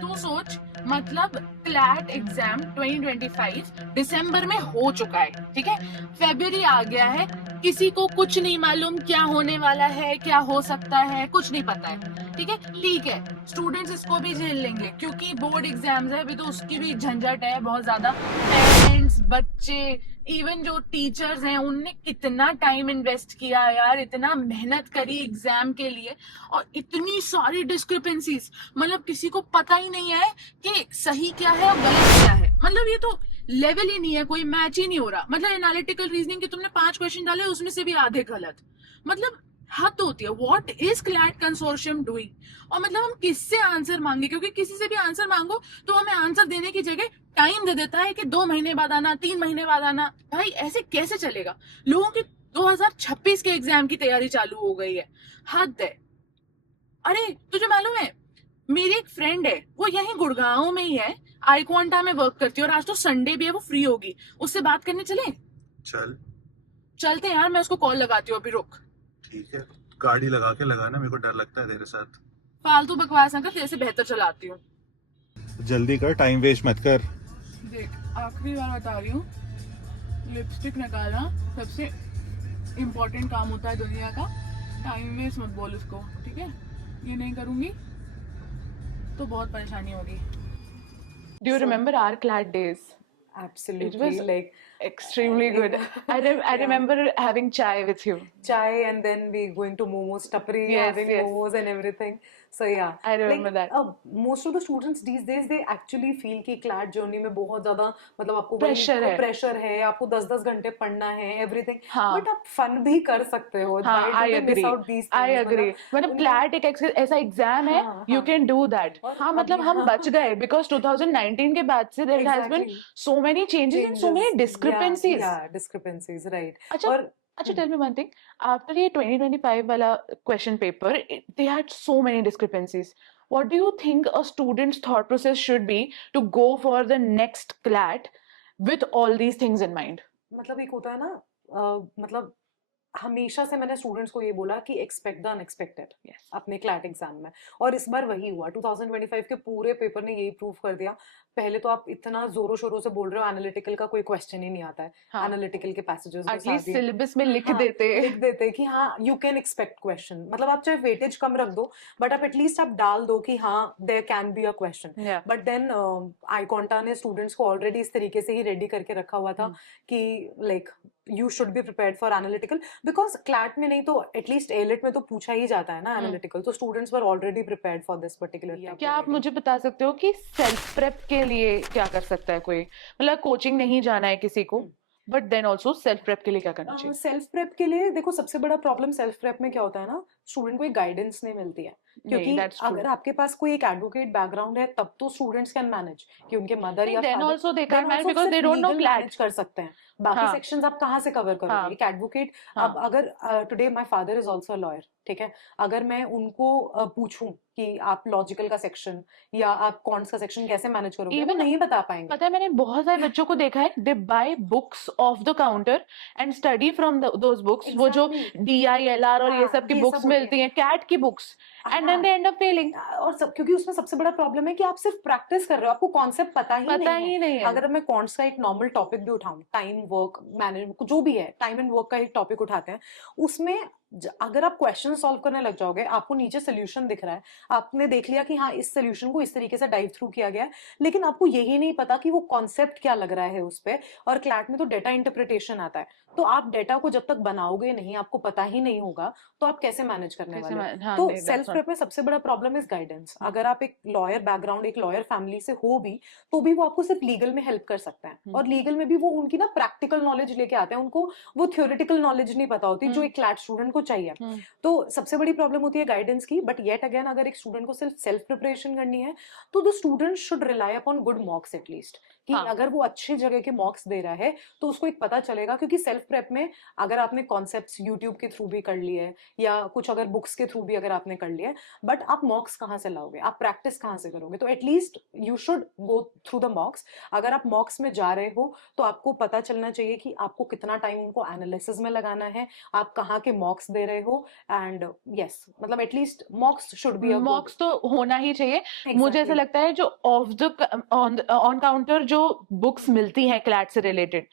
तू सोच, मतलब क्लैट एग्जाम 2025 दिसंबर में हो चुका है, ठीक है, फेब्रुअरी आ गया है, किसी को कुछ नहीं मालूम क्या होने वाला है, क्या हो सकता है, कुछ नहीं पता है, ठीक है, स्टूडेंट्स इसको भी झेल लेंगे क्योंकि बोर्ड एग्जाम्स है अभी, तो उसकी भी झंझट है बहुत ज्यादा। पेरेंट्स, बच्चे, इवन जो टीचर्स हैं, उनने कितना टाइम इन्वेस्ट किया यार, इतना मेहनत करी एग्जाम के लिए, और इतनी सारी डिस्क्रिपेंसीज, मतलब किसी को पता ही नहीं है कि सही क्या है और गलत क्या है, मतलब ये तो लेवल ही नहीं है, कोई मैच ही नहीं हो रहा। मतलब एनालिटिकल रीजनिंग के तुमने 5 क्वेश्चन डाले, उसमें से भी आधे गलत, मतलब हद होती है। What is CLAT consortium doing? और मतलब हम किससे आंसर मांगे, क्योंकि किसी से भी आंसर मांगो तो हमें आंसर देने की जगह टाइम दे देता है कि 2 महीने बाद आना, 3 महीने बाद आना। भाई ऐसे कैसे चलेगा? लोगों की 2026 के एग्जाम की तैयारी चालू हो गई है, हद है। अरे तुझे मालूम है, मेरी एक फ्रेंड है, वो यहीं गुड़गांव में ही है, आई क्वांटा में वर्क करती है, और आज तो संडे भी है, वो फ्री होगी, उससे बात करने चले? चल। चलते हैं यार, मैं उसको कॉल लगाती हूँ अभी, रुक। ठीक है। गाड़ी लगा के लगाना, मेरे को डर लगता है तेरे साथ। फालतू बकवास ना कर, तेरे से बेहतर चलाती हूँ। जल्दी कर, टाइम वेस्ट मत कर। देख, आखिरी बार बता रही हूँ, लिपस्टिक निकालना सबसे इम्पोर्टेंट काम होता है दुनिया का, टाइम वेस्ट मत बोल उसको, ठीक है? ये नहीं करूंगी तो बहुत परेशानी होगी। Do you So remember our class days? It absolutely, was like extremely good. I yeah, remember having chai with you. chai, and then we going to momos tapri, Yes, having yes. momos and everything. So yeah, I remember like that. most of the students these days they actually feel कि CLAT journey में बहुत ज्यादा मतलब आपको वही pressure है। Pressure है, आपको 10-10 घंटे पढ़ना है एवरीथिंग, हाँ बट आप फन भी कर सकते हो. हाँ, Why do I they miss agree, out these I things? Agree, मतलब मतलब उनका क्लैट एक ऐसा एग्जाम है, हाँ यू हाँ. Can do that. और हाँ मतलब अभी हम हाँ बच गए बिकॉज 2019 के बाद से there has been exactly so many changes and so changes. Many Yeah, discrepancies. yeah, discrepancies, right. अच्छा, और अच्छा, tell me one thing, after ये 2025 वाला question paper, they had so many discrepancies, what do you think a student's thought process should be to go for the next CLAT with all these things in mind? मतलब एक होता है ना मतलब हमेशा से मैंने स्टूडेंट्स को ये बोला कि एक्सपेक्ट द अनएक्सपेक्टेड Yes. अपने क्लैट एग्जाम में, और इस बार वही हुआ. 2025 के पूरे पेपर ने यही प्रूव कर दिया. पहले तो आप इतना जोरों शोरों से बोल रहे हो एनालिटिकल का कोई क्वेश्चन ही नहीं आता है, हाँ, एनालिटिकल के पैसेजेस बस आ एटलीस्ट दिए. सिलेबस में लिख हाँ, देते। लिख देते कि हाँ यू कैन एक्सपेक्ट क्वेश्चन, मतलब आप चाहे वेटेज कम रख दो बट आप एटलीस्ट आप डाल दो कि हाँ there can be a question. या बट देन आईकॉन्टा ने स्टूडेंट्स को ऑलरेडी इस तरीके से ही रेडी करके रखा हुआ था कि like you should be prepared for analytical, because CLAT में नहीं तो एटलीस्ट एलिट में तो पूछा ही जाता है ना एनालिटिकल, तो students were already prepared for this particular thing. क्या आप मुझे बता सकते हो कि सेल्फ प्रेप के लिए क्या कर सकता है कोई, मतलब कोचिंग नहीं जाना है किसी को, but then also self prep के लिए क्या करना चाहिए? सेल्फ प्रेप के लिए देखो सबसे बड़ा प्रॉब्लम सेल्फ प्रेप में क्या होता है ना, स्टूडेंट को एक गाइडेंस नहीं मिलती है. नहीं, क्योंकि दैट्स ट्रू। अगर आपके पास कोई एक एडवोकेट बैकग्राउंड है तब तो स्टूडेंट्स कैन मैनेज कि उनके मदर नहीं, या then father, also they then can't manage also because they सिर्फ don't know legal CLAT. Manage कर सकते हैं. बाकी हाँ सेक्शंस आप कहाँ से कवर करोगे? हाँ एक एडवोकेट, हाँ। अब अगर today my father is also lawyer, ठीक है, अगर मैं उनको पूछूं कि आप लॉजिकल का सेक्शन या आप कॉन्ट्स का सेक्शन कैसे मैनेज करोगे, वो इवन नहीं बता पाएंगे. पता है, मैंने बहुत सारे बच्चों को देखा है, they buy books off the counter and study from those books, वो जो एग्जैक्टली DILR और ये हाँ सब की ये सब बुक्स होती है. मिलती हैं, कैट की बुक्स, एंड देन हाँ, दे एंड अप फेलिंग। और सब क्योंकि उसमें सबसे बड़ा प्रॉब्लम है कि आप सिर्फ प्रैक्टिस कर रहे हो, आपको कॉन्सेप्ट पता ही पता नहीं है. ही नहीं है। अगर मैं कॉन्ट्स का एक नॉर्मल टॉपिक भी उठाऊं, टाइम वर्क मैनेजमेंट जो भी है, टाइम एंड वर्क का एक टॉपिक उठाते हैं, उसमें अगर आप क्वेश्चन सॉल्व करने लग जाओगे, आपको नीचे सोल्यूशन दिख रहा है, आपने देख लिया कि हाँ इस सोल्यूशन को इस तरीके से डाइव थ्रू किया गया है, लेकिन आपको यही नहीं पता कि वो कॉन्सेप्ट क्या लग रहा है उस पे. और क्लैट में तो डेटा इंटरप्रिटेशन आता है, तो आप डेटा को जब तक बनाओगे नहीं, आपको पता ही नहीं होगा, तो आप कैसे मैनेज करने कैसे वाले हो? हाँ, तो नहीं, सेल्फ दैट्स नॉट। प्रेप में सबसे बड़ा प्रॉब्लम इज गाइडेंस. अगर आप एक लॉयर बैकग्राउंड, एक लॉयर फैमिली से हो भी, तो भी वो आपको सिर्फ लीगल में हेल्प कर सकते हैं, और लीगल में भी वो उनकी ना प्रैक्टिकल नॉलेज लेके आते हैं, उनको वो थ्योरेटिकल नॉलेज नहीं पता होती जो एक क्लैट स्टूडेंट को चाहिए. तो सबसे बड़ी प्रॉब्लम होती है गाइडेंस की. बट येट अगेन अगर एक स्टूडेंट को सिर्फ सेल्फ प्रिपरेशन करनी है, तो the student should rely upon good मॉक्स at least, कि हाँ अगर वो अच्छी जगह के मॉक्स दे रहा है तो उसको एक पता चलेगा. क्योंकि सेल्फ प्रेप में अगर आपने कॉन्सेप्ट्स यूट्यूब के थ्रू भी कर लिए या कुछ अगर बुक्स के थ्रू भी अगर आपने कर लिए, बट आप मॉक्स कहाँ से लाओगे, आप प्रैक्टिस कहाँ से करोगे? तो at least you should go through the मॉक्स. अगर आप मॉक्स में जा रहे हो तो आपको पता चलना चाहिए कि आपको कितना टाइम उनको एनालिसिस में लगाना है, आप कहाँ के मॉक्स मॉक्स दे रहे हो एंड यस मतलब at least मॉक्स should be a good मॉक्स तो होना ही चाहिए। मुझे ऐसा लगता है जो ऑफ द ऑन काउंटर जो बुक्स मिलती हैं क्लैट से रिलेटेड,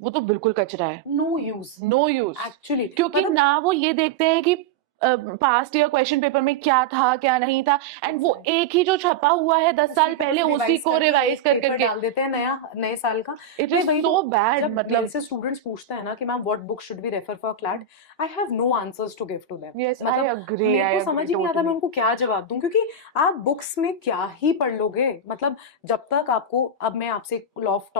वो तो बिल्कुल कचरा है, no use no use. Actually क्योंकि ना वो ये देखते हैं कि पास्ट ईयर क्वेश्चन पेपर में क्या था क्या नहीं था, एंड वो एक ही जो छपा हुआ है 10 साल पहले उसी को रिवाइज कर करके डाल देते हैं नए साल का। It is so bad. जब मतलब मेरे से स्टूडेंट्स पूछते हैं ना कि ma'am what book should be refer for CLAT, I have no answers to give to them. Yes I agree, मेरे को समझ ही नहीं आता मैं उनको क्या जवाब दूं, क्योंकि आप बुक्स में क्या ही पढ़ लोगे। मतलब जब तक आपको, अब मैं आपसे लॉ ऑफ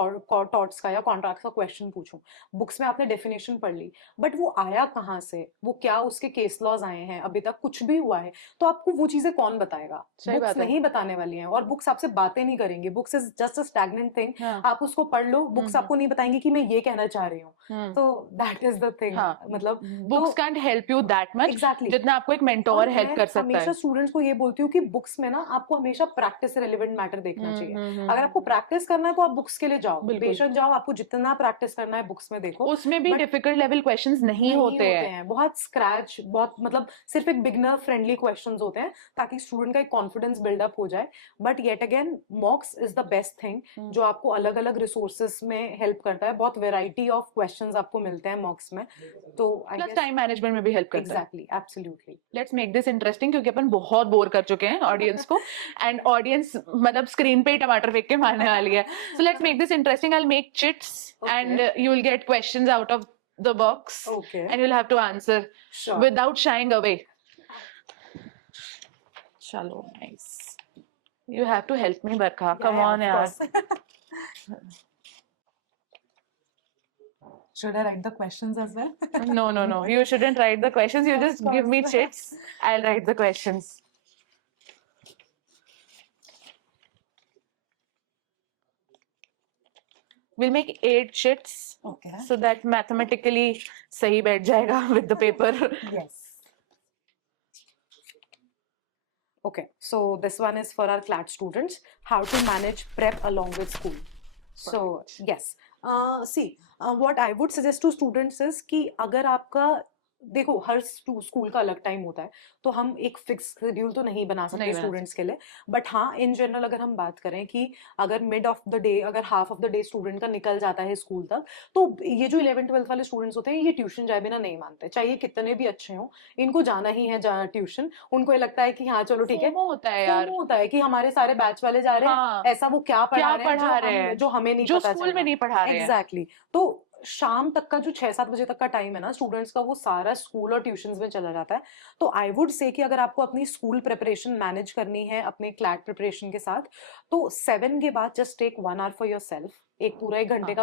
टॉर्ट्स का या कॉन्ट्रैक्ट का क्वेश्चन पूछूं, बुक्स में आपने डेफिनेशन पढ़ ली, बट वो आया कहाँ से, वो क्या उसके केस लॉज आए हैं, अभी तक कुछ भी हुआ है, तो आपको वो चीजें कौन बताएगा? सही बुक्स बात है। नहीं बताने वाली हैं, और बुक्स आपसे बातें नहीं करेंगी। Books is just a stagnant thing. हाँ। आप उसको पढ़ लो, बुक्स आपको नहीं बताएंगी कि मैं ये कहना चाह रही हूँ। तो दैट इज द थिंग। हाँ, मतलब books can't help you that much exactly जितना आपको एक मेंटोर और हेल्प मैं कर सकता हमेशा है। स्टूडेंट्स को ये बोलती हूँ कि बुक्स में ना आपको हमेशा प्रैक्टिस से रिलेवेंट मैटर देखना चाहिए। अगर आपको प्रैक्टिस करना है तो आप बुक्स के लिए जाओ, बिल्कुल। बेशक जाओ, आपको जितना प्रैक्टिस करना है बुक्स में देखो। उसमें भी but डिफिकल्ट लेवल क्वेश्चंस नहीं होते हैं। बहुत स्क्रैच, बहुत मतलब सिर्फ एक बिगनर फ्रेंडली क्वेश्चंस होते हैं, ताकि स्टूडेंट का एक कॉन्फिडेंस बिल्डअप हो जाए। But yet again मॉक्स is the best thing, जो आपको अलग अलग रिसोर्सेस में हेल्प करता है। बहुत वेराइटी ऑफ क्वेश्चंस आपको मिलते हैं मॉक्स में, तो आई प्लस गेस टाइम मैनेजमेंट में भी हेल्प करता है। Exactly absolutely. Let's make this interesting, क्योंकि अपन बहुत बोर कर चुके हैं ऑडियंस को, एंड ऑडियंस मतलब स्क्रीन पे ही टमाटर फेंक के मारने वाली है। So let's make this interesting. I will make chits and you will get questions out of the box, and you'll have to answer without shying away. Chalo, nice. You have to help me, Barkha. Come on, yaar. Should I write the questions as well? No. You shouldn't write the questions. You just give me chits. I'll write the questions. We'll make 8 chits. Okay. So that mathematically sahi baith jayega with the paper. Yes. Okay, so this one is for our CLAT students. How to manage prep along with school. So yes, see, what I would suggest to students is कि अगर आपका, देखो हर school का अलग time होता है, तो हम एक फिक्स शेड्यूल तो नहीं बना सकते स्टूडेंट्स के लिए। बट हाँ, इन जनरल अगर हम बात करें कि अगर मिड ऑफ द डे, अगर half of the day student का निकल जाता है स्कूल तक, तो ये जो 11th-12th वाले स्टूडेंट्स होते हैं, ये ट्यूशन जाए बिना नहीं मानते, चाहे कितने भी अच्छे हों, इनको जाना ही है ट्यूशन। उनको ये लगता है कि हाँ चलो ठीक है, होता है यार, होता है कि हमारे सारे बैच वाले जा रहे हैं, ऐसा वो क्या पढ़ा रहे हैं जो हमें नहीं पता, स्कूल में नहीं पढ़ा रहे हैं। एग्जैक्टली। तो शाम तक का जो 6-7 बजे तक का टाइम है ना स्टूडेंट्स का, वो सारा स्कूल और ट्यूशंस में चला जाता है। तो आई वुड से कि अगर आपको अपनी स्कूल प्रिपरेशन मैनेज करनी है अपने क्लैट प्रिपरेशन के साथ, तो 7 के बाद just take 1 hour for yourself. एक पूरा 1 घंटे का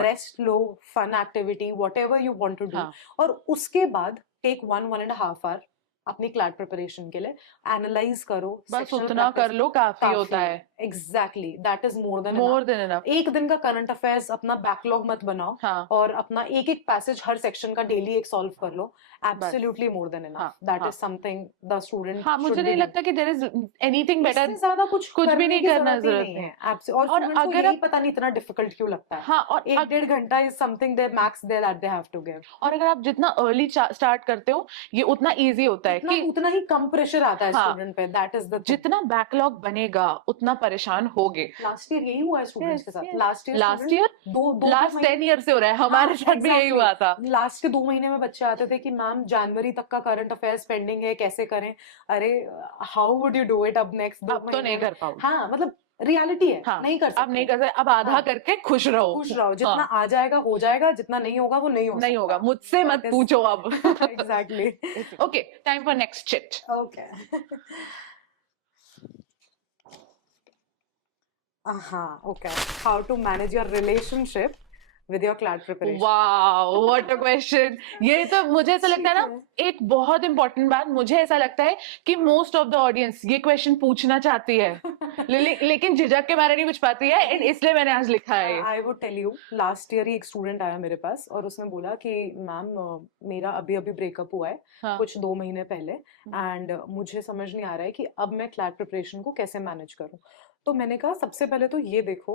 रेस्ट लो, fun activity, whatever you want to do. और उसके बाद टेक 1.5 hour अपनी क्लैट प्रिपरेशन के लिए, एनालाइज करो, बस उतना कर लो, काफी होता है। Exactly, that is more than enough. एक दिन का करंट अफेयर्स अपना बैकलॉग मत बनाओ, और अपना एक एक पैसेज हर सेक्शन का डेली एक सॉल्व कर लो, absolutely more than enough. That is something the student. मुझे नहीं लगता कि देयर इज एनीथिंग बेटर, ज्यादा कुछ भी नहीं करना जरूरत है। और अगर आप पता नहीं इतना डिफिकल्ट क्यों लगता है। हाँ, और 1-1.5 घंटा is something there max there that they have to give. और अगर आप जितना अर्ली स्टार्ट करते हो, ये उतना इजी होता है कि उतना ही कम प्रेशर आता है स्टूडेंट पे। दैट इज द, जितना बैकलॉग बनेगा उतना परेशान होगे। लास्ट ईयर यही हुआ है स्टूडेंट्स के साथ। लास्ट ईयर लास्ट 10 ईयर से हो रहा है, हमारे साथ भी यही हुआ था। लास्ट के 2 महीने में बच्चे आते थे कि मैम जनवरी तक का करंट अफेयर्स पेंडिंग है, कैसे करें? अरे how would you do it अब नेक्स्ट 2 महीने? तो नहीं कर पाओ। हाँ, मतलब रियलिटी है। नहीं कर सकते, अब नहीं कर सकते, अब आधा करके खुश रहो। जितना आ जाएगा हो जाएगा, जितना नहीं होगा वो नहीं होगा। मुझसे मत पूछो अब। Exactly. Okay, time for next chit. Okay. okay. How to manage your relationship with your CLAT preparation? Wow, what a question! ये तो मुझे ऐसा लगता है ना, एक बहुत इंपॉर्टेंट बात मुझे ऐसा लगता है कि मोस्ट ऑफ द ऑडियंस ये क्वेश्चन पूछना चाहती है, लेकिन झिझक के बारे नहीं पूछ पाती है, इसलिए मैंने आज लिखा है। I would tell you, last year ही एक स्टूडेंट आया मेरे पास और उसने बोला कि मैम मेरा अभी ब्रेकअप हुआ है कुछ 2 महीने पहले, एंड मुझे समझ नहीं आ रहा है कि अब मैं क्लैट प्रिपरेशन को कैसे मैनेज करूं। तो मैंने कहा सबसे पहले तो ये देखो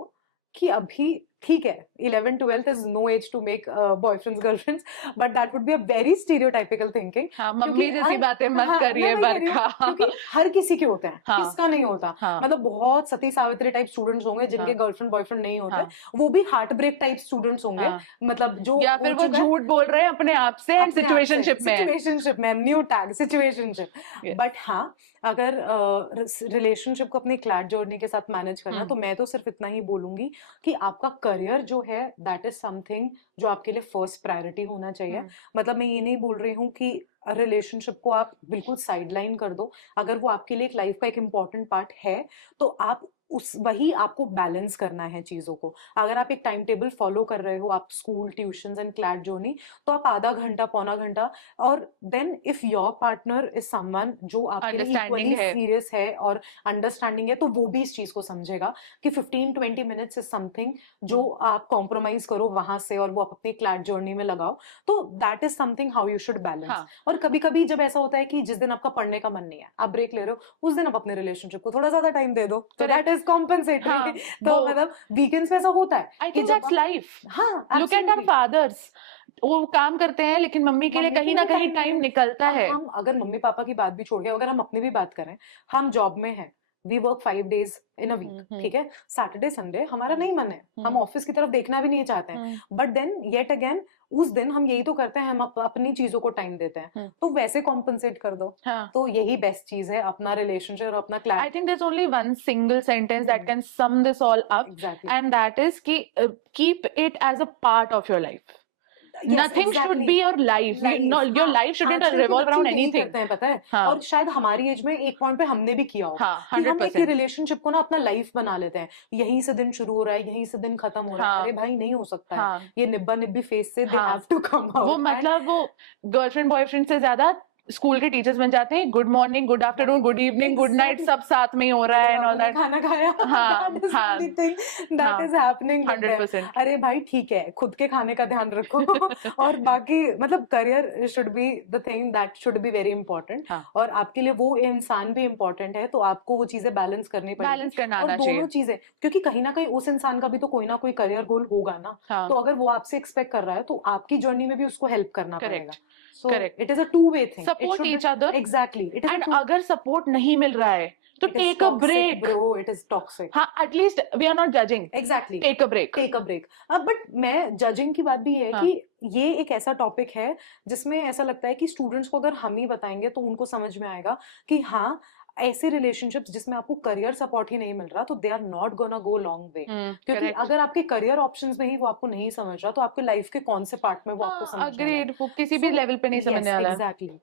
कि अभी ठीक है 11th-12th is no age to make boyfriends girlfriends, but that would be a very stereotypical thinking. हाँ, क्योंकि मम्मी जैसी हर बातें मत हाँ, मैं करिए वही कह रही हूँ, बरखा। क्योंकि हर किसी के होते हैं, हाँ। किसका नहीं होता। हाँ, मतलब बहुत सती सावित्री टाइप स्टूडेंट्स होंगे जिनके हाँ। गर्लफ्रेंड बॉयफ्रेंड नहीं होते, हाँ, वो भी हार्ट ब्रेक टाइप स्टूडेंट्स होंगे, हाँ। मतलब जो या फिर वो झूठ बोल रहे हैं अपने आप से एंड सिचुएशनशिप में है। सिचुएशनशिप में, new tag situationship. Yes. But हाँ, अगर रिलेशनशिप को अपनी क्लैट जर्नी के साथ मैनेज करना है, तो मैं तो सिर्फ इतना ही बोलूंगी कि आपका करियर जो है दैट इज समथिंग जो आपके लिए फर्स्ट प्रायोरिटी होना चाहिए। मतलब मैं ये नहीं बोल रही हूँ कि रिलेशनशिप को आप बिल्कुल साइडलाइन कर दो। अगर वो आपके लिए एक लाइफ का एक इम्पॉर्टेंट पार्ट है तो आप वही आपको बैलेंस करना है चीजों को। अगर आप एक टाइम टेबल फॉलो कर रहे हो, आप school tuitions and CLAT journey, तो आप आधा घंटा पौना घंटा, और then if your partner is someone जो आपके लिए Understanding इक्वली है। सीरियस है और अंडरस्टैंडिंग है, तो वो भी इस चीज को समझेगा कि 15-20 मिनट्स इज समथिंग जो आप कॉम्प्रोमाइज करो वहां से और वो आप अपनी क्लैट जर्नी में लगाओ। तो that is something how you should balance. हाँ, और कभी कभी जब ऐसा होता है कि जिस दिन आपका पढ़ने का मन नहीं है, आप ब्रेक ले रहे हो, उस दिन आप अपने रिलेशनशिप को थोड़ा ज्यादा टाइम दे दो, तो Correct. That is compensatory. हाँ, तो वो मतलब वीकेंड्स पे ऐसा होता है आई कि थिंक जब दैट्स लाइफ। हाँ look at our absolutely. Fathers, वो काम करते हैं लेकिन मम्मी के लिए मम्मी के कहीं ना लिए कहीं time टाइम नहीं है। निकलता अब है। हम अगर मम्मी पापा की बात भी छोड़ के अगर हम अपनी भी बात करें, हम जॉब में हैं, we work 5 days in a week, ठीक है, सैटरडे संडे हमारा नहीं मन है, हम ऑफिस की तरफ देखना भी नहीं चाहते हैं, बट देन येट अगेन उस दिन हम यही तो करते हैं, हम अपनी चीजों को टाइम देते हैं, तो वैसे कॉम्पनसेट कर दो। हाँ, तो यही बेस्ट चीज है, अपना रिलेशनशिप और अपना CLAT. I think there's only one single sentence that can sum this all up, exactly, and that is कि keep it as a part of your life. Nothing should be your life. Your life shouldn't revolve around anything. करते हैं पता है। हाँ, और शायद हमारी as में एक पॉइंट पे हमने भी किया हो हाँ, कि हम एक 100%. रिलेशनशिप को ना अपना लाइफ बना लेते हैं, यहीं से दिन शुरू हो रहा है, यहीं से दिन खत्म हो रहा है। हाँ, अरे भाई नहीं हो सकता है, हाँ, ये निब्बा निब्बी फेस से दे हाँ, हैव टू कम आउट। वो मतलब वो गर्लफ्रेंड बॉयफ्रेंड से ज्यादा स्कूल के टीचर्स बन जाते हैं। Good morning, good afternoon, good evening, good night सब साथ में ही हो रहा है एंड ऑल दैट। खाना खाया, हाँ, that is the हाँ, only thing that हाँ, is happening with them. 100%. अरे भाई ठीक है, खुद के खाने का ध्यान रखो और बाकी मतलब career should be the thing that should be very important. हाँ, और आपके लिए वो इंसान भी इंपॉर्टेंट है, तो आपको वो चीजें बैलेंस करनी पड़ेगी। बैलेंस करना और आना चाहिए। दोनों चीजें, क्योंकि कहीं ना कहीं उस इंसान का भी तो कोई ना कोई करियर गोल होगा ना, हाँ, तो अगर वो आपसे एक्सपेक्ट कर रहा है तो आपकी जर्नी में भी उसको हेल्प करना Correct. पड़ेगा। So Correct. It is a two way thing, support each other. Exactly, it is and अगर सपोर्ट नहीं मिल रहा है तो take a break bro, it is toxic. हाँ, at least we are not judging, exactly, take a break. Take a break. अब but मैं judging की बात भी है हाँ, कि ये एक ऐसा टॉपिक है जिसमें ऐसा लगता है कि स्टूडेंट्स को अगर हम ही बताएंगे तो उनको समझ में आएगा कि हाँ, ऐसे रिलेशनशिप्स जिसमें आपको करियर सपोर्ट ही नहीं मिल रहा, तो they are not gonna go long way. क्योंकि करेक्ट। अगर आपके करियर ऑप्शंस में ही वो आपको नहीं समझ रहा, तो आपके लाइफ के कौन से पार्ट में वो आपको समझ में अग्रीड, वो किसी भी लेवल पे नहीं समझने वाला है। Exactly.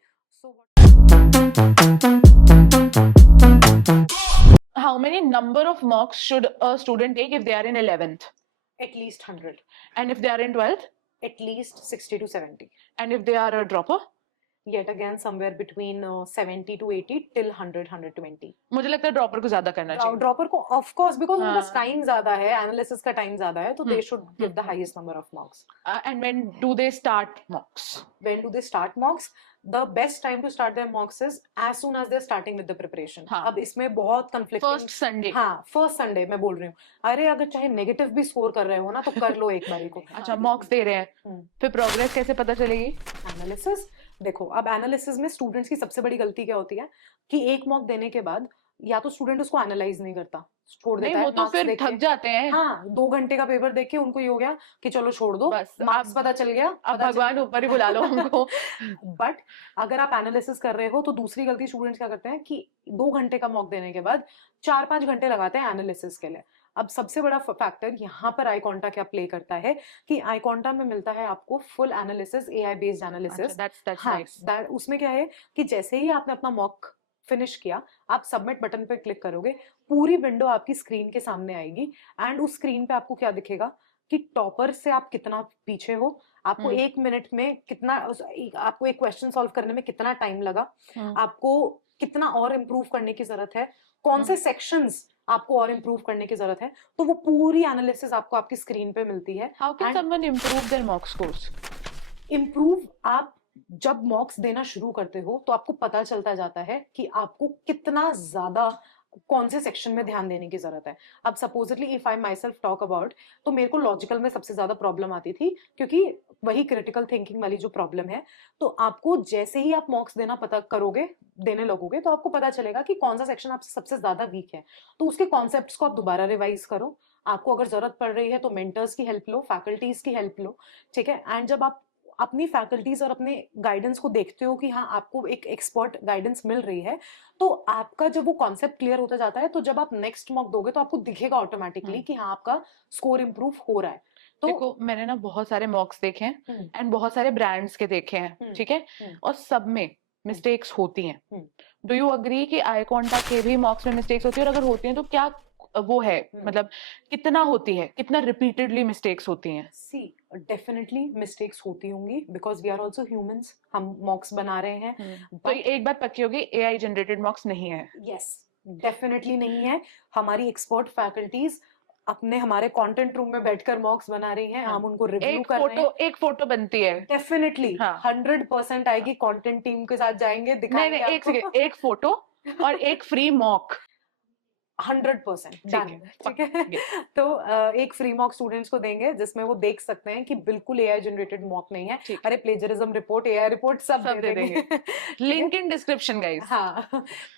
How many number of mocks should a student take if they are in 11th? At least 100, And if they are in 12th? at least 60 to 70. And if they are a dropper? Yet again somewhere between 70 to 80 till 100-120. मुझे लगता है dropper को ज्यादा करना चाहिए। Dropper को of course, because उनके पास हाँ। टाइम ज्यादा है, एनालिसिस का टाइम ज्यादा है, तो they should give the hmm. Highest number of marks. And when do they start mocks? When do they start mocks? The best time to start their mocks is as soon as they're starting with the preparation. हाँ। अब इसमें बहुत conflicting, First Sunday. हाँ, first Sunday मैं बोल रही हूँ। अरे अगर चाहे नेगेटिव भी स्कोर कर रहे हो ना, तो कर लो एक बारी को। अच्छा, मॉक्स दे रहे हैं, हम्म। फिर प्रोग्रेस कैसे पता चलेगी? एनालिसिस देखो, अब एनालिसिस में स्टूडेंट्स की सबसे बड़ी गलती क्या होती है कि एक मॉक देने के बाद या तो स्टूडेंट उसको एनालाइज नहीं करता, छोड़ नहीं, देता है, वो तो marks फिर देख के। थक जाते हैं। हाँ, 2 घंटे का पेपर देख के उनको ये हो गया कि चलो छोड़ दो, बस, मार्क्स अब- पता चल गया, अब भगवान ऊपर ही बुला लो हमको। बट अगर आप एनालिसिस कर रहे हो तो दूसरी गलती स्टूडेंट्स क्या करते हैं कि 2 घंटे का मॉक देने के बाद 4-5 घंटे लगाते हैं एनालिसिस के लिए। अब सबसे बड़ा फैक्टर यहाँ पर आई कॉन्टा क्या प्ले करता है कि आई कॉन्टा में मिलता है आपको full analysis, AI based analysis. That's हाँ, nice. उसमें क्या है कि जैसे ही आपने अपना मॉक फिनिश किया, आप सबमिट बटन पे क्लिक करोगे, पूरी विंडो आपकी स्क्रीन के सामने आएगी, एंड उस स्क्रीन पे आपको क्या दिखेगा कि टॉपर से आप कितना पीछे हो, आपको 1 मिनट में कितना, आपको एक क्वेश्चन सॉल्व करने में कितना टाइम लगा, आपको कितना और इम्प्रूव करने की जरूरत है, कौन से सेक्शंस आपको और इम्प्रूव करने की जरूरत है, तो वो पूरी एनालिसिस आपको आपकी स्क्रीन पे मिलती है। How can And- someone improve their mock scores? Improve आप जब मॉक्स देना शुरू करते हो तो आपको पता चलता जाता है कि आपको कितना ज्यादा कौन से सेक्शन में ध्यान देने की जरूरत है। अब supposedly if I my self talk about, तो मेरे को लॉजिकल में सबसे ज्यादा प्रॉब्लम आती थी, क्योंकि वही क्रिटिकल थिंकिंग वाली जो प्रॉब्लम है, तो आपको जैसे ही आप मॉक्स देने लगोगे तो आपको पता चलेगा कि कौन सा सेक्शन आपसे सबसे ज्यादा वीक है। तो उसके कॉन्सेप्ट्स को आप दोबारा रिवाइज करो। आपको अगर जरूरत पड़ रही है तो मेंटर्स की हेल्प लो, फैकल्टीज की हेल्प लो, ठीक है। एंड जब आप अपनी फैकल्टीज और अपने गाइडेंस को देखते हो कि हाँ आपको एक एक्सपर्ट गाइडेंस मिल रही है, तो आपका जब वो कॉन्सेप्ट क्लियर होता जाता है, तो जब आप नेक्स्ट मॉक दोगे तो आपको दिखेगा ऑटोमेटिकली कि हाँ आपका स्कोर इंप्रूव हो रहा है। तो देखो मैंने ना बहुत सारे मॉक्स देखे हैं एंड बहुत सारे ब्रांड्स के देखे हैं, ठीक है, और सब में मिस्टेक्स होती हैं। डू यू अग्री कि आई कांटेक्ट के भी मॉक्स में मिस्टेक्स होती है, और अगर होती हैं तो क्या वो है, मतलब कितना होती है, कितना रिपीटेडली मिस्टेक्स होती हैं? सी डेफिनेटली मिस्टेक्स होती होंगी, because we are also humans, हम मॉक्स बना रहे हैं। तो एक बात पक्की होगी, एआई जनरेटेड मॉक्स नहीं है। यस, डेफिनेटली नहीं है। हमारी एक्सपर्ट फैकल्टीज अपने हमारे कंटेंट रूम में बैठकर मॉक्स बना रही हैं, हम उनको रिव्यू कर रहे हैं। एक फोटो बनती है, डेफिनेटली हाँ। 100% आएगी, कंटेंट टीम के साथ जाएंगे, दिखाएंगे नहीं, एक आपको। सेकंड, एक फोटो और एक फ्री मॉक 100% डन, ठीक है। तो एक फ्री मॉक स्टूडेंट्स को देंगे जिसमें वो देख सकते हैं कि बिल्कुल एआई जनरेटेड मॉक नहीं है। अरे प्लेजरिज्म रिपोर्ट, एआई रिपोर्ट सब दे देंगे। Link in description guys. हाँ,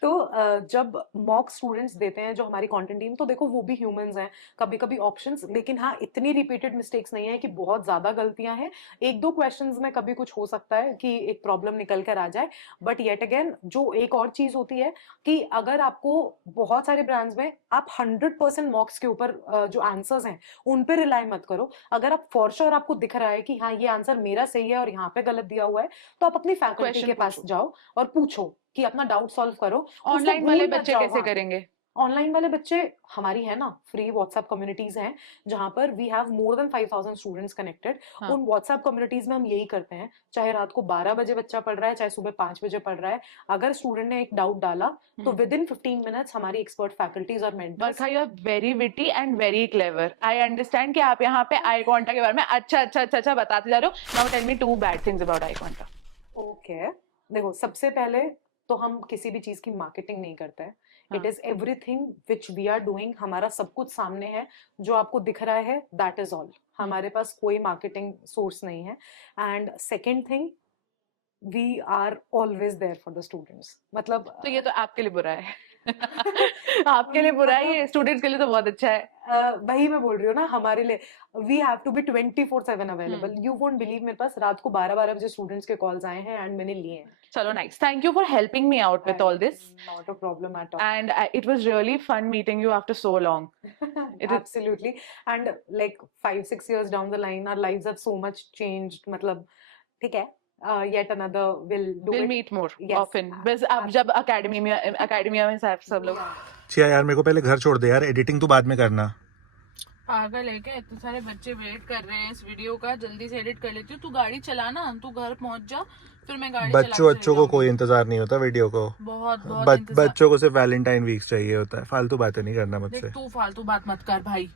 तो जब मॉक स्टूडेंट्स देते हैं जो हमारी कंटेंट टीम, तो देखो वो भी ह्यूमंस हैं, कभी कभी ऑप्शंस, लेकिन हाँ इतनी रिपीटेड मिस्टेक्स नहीं है कि बहुत ज्यादा गलतियां हैं। एक दो क्वेश्चंस में कभी कुछ हो सकता है कि एक प्रॉब्लम निकल कर आ जाए, बट येट अगेन जो एक और चीज होती है कि अगर आपको बहुत सारे ब्रांड्स में आप 100% मॉक्स के ऊपर जो आंसर्स हैं उन पे रिलाई मत करो। अगर आप फॉर श्योर आपको दिख रहा है कि हाँ ये आंसर मेरा सही है और यहाँ पे गलत दिया हुआ है, तो आप अपनी फैकल्टी के पास जाओ और पूछो कि अपना डाउट सॉल्व करो। ऑनलाइन वाले बच्चे कैसे करेंगे? ऑनलाइन वाले बच्चे, हमारी है ना फ्री व्हाट्सएप कम्युनिटीज हैं जहां पर we have more than 5000 students connected. उन व्हाट्सएप कम्युनिटीज में हम यही करते हैं, चाहे रात को 12 बजे बच्चा पढ़ रहा है, चाहे सुबह 5 बजे पढ़ रहा है, अगर स्टूडेंट ने एक डाउट डाला तो विद इन 15 मिनट्स हमारी एक्सपर्ट फैकल्टीज और mentors. Barkha, you are very witty and very clever. I understand कि आप यहाँ पे आई कांटेक्ट के बारे में अच्छा बताते जा रहे हो। Now tell me 2 bad things about I contact. Okay, देखो सबसे पहले तो हम किसी भी चीज की मार्केटिंग नहीं करते हैं। It is everything which we are doing, हमारा सब कुछ सामने है, जो आपको दिख रहा है दैट इज ऑल। हमारे पास कोई मार्केटिंग सोर्स नहीं है। And second thing, we are always there for the students. मतलब तो ये तो आपके लिए बुरा है। आपके लिए बुरा है, ये स्टूडेंट्स के लिए तो बहुत अच्छा है। वही मैं बोल रही हूँ ना, हमारे लिए we have to be 24/7 available. You won't believe, मेरे पास रात को 12-12 बजे स्टूडेंट्स के कॉल्स आए हैं एंड मैंने लिए हैं। चलो nice, thank you for helping me out with all this. Not a problem at all, and it was really fun meeting you after so long. Absolutely. And like 5-6 years down the line our lives have so much changed, मतलब ठीक है। yet another we'll meet more Yes, often, बस अब जब academy में सब लोग। छिया यार, मेरे को पहले घर छोड़ दे यार, एडिटिंग तो बाद में करना। पागल है क्या? इतने सारे बच्चे वेट कर रहे हैं इस वीडियो का, जल्दी से एडिट कर लेती हूँ। तू गाड़ी चलाना, तू घर पहुंच जा, फिर मैं गाड़ी बच्चों को कोई इंतजार नहीं होता वीडियो को। बहुत बच्चों को सिर्फ वैलेंटाइन वीक्स चाहिए होता है। फालतू बातें नहीं करना मुझसे। तू फालतू बात मत कर भाई।